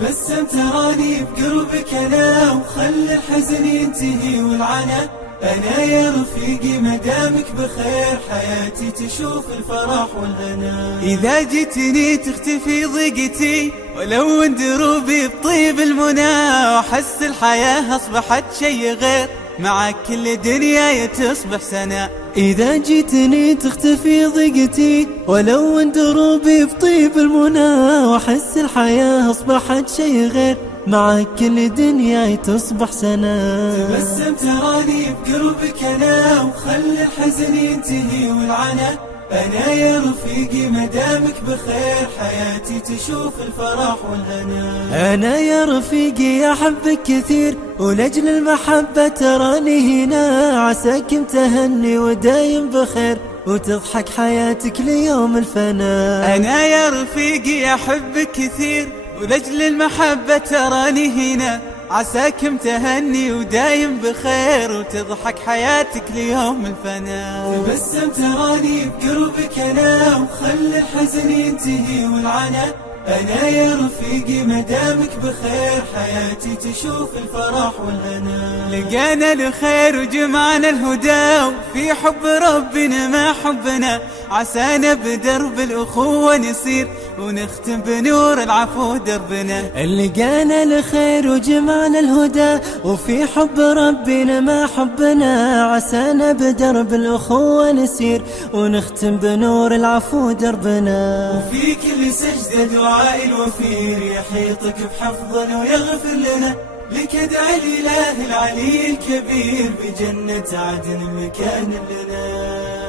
تبسم تراني بقربك أنا، وخل الحزن ينتهي والعنا. أنا يا رفيقي مدامك بخير، حياتي تشوف الفرح والهنا. إذا جيتني تختفي ضيقتي، ولو ان دروبي بطيب المنى، وأحس الحياة أصبحت شي غير، معك كل دنياي تصبح سنة. إذا جيتني تختفي ضيقتي، ولو ان دروبي بطيب المنى، وأحس الحياة أصبحت شي غير، معك كل دنياي تصبح سنة. تبسم تراني بقربك أنا، وخل الحزن ينتهي والعنا. أنا يا رفيقي مدامك بخير، حياتي تشوف الفرح والهنا. أنا يا رفيقي أحبك كثير، ولأجل المحبة تراني هنا، عساك متهني ودايم بخير، وتضحك حياتك ليوم الفنا. أنا يا رفيقي أحبك كثير، ولأجل المحبة تراني هنا، عساك متهني ودايم بخير، وتضحك حياتك ليوم الفنا. تبسم تراني بقربك أنا، وخل الحزن ينتهي والعنا. أنا يا رفيقي مدامك بخير، حياتي تشوف الفرح والهنا. لقانا الخير وجمعنا الهدى، وفي حب ربنا ما حبنا، عسانا بدرب الأخوة نسير، ونختم بنور العفو دربنا. لقانا الخير وجمعنا الهدى، وفي حب ربنا ما حبنا، عسانا بدرب الأخوة نسير، ونختم بنور العفو دربنا. وفي كل سجدة دعاء الوفير، يحيطك بحفظنا ويغفر لنا. لك ادعي الإله العلي الكبير، بجنة عدن مكان لنا.